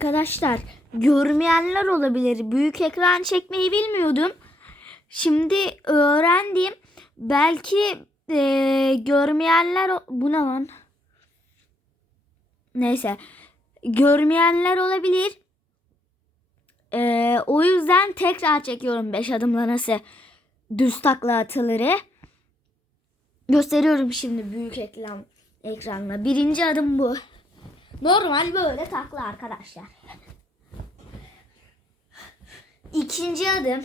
Arkadaşlar görmeyenler olabilir. Büyük ekran çekmeyi bilmiyordum. Şimdi öğrendim. Belki eee, görmeyenler bu ne lan? Neyse. Görmeyenler olabilir. Eee, o yüzden tekrar çekiyorum 5 adımla nasıl düz takla atılırı. Gösteriyorum şimdi büyük ekran ekranla. Birinci adım bu. Normal böyle takla arkadaşlar. İkinci adım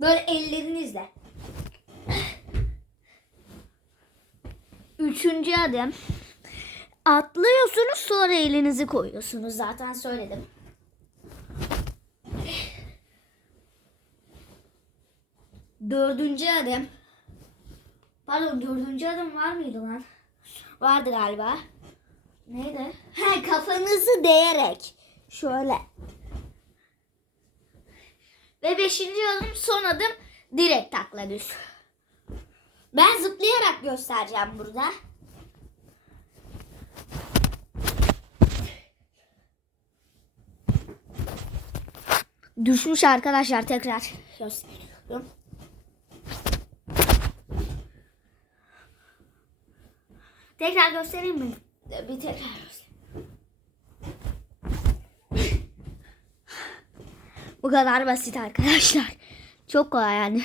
böyle ellerinizle. Üçüncü adım atlıyorsunuz sonra elinizi koyuyorsunuz. Zaten söyledim. Dördüncü adım. Pardon dördüncü adım var mıydı lan? Vardı galiba. Neydi? He, kafanızı değerek. Şöyle. Ve beşinci adım son adım direkt takla düz. Ben zıplayarak göstereceğim burada. Düşmüş arkadaşlar tekrar gösteriyorum. Tekrar göstereyim mi? Bir tekrar göstereyim. Bu kadar basit arkadaşlar. Çok kolay yani.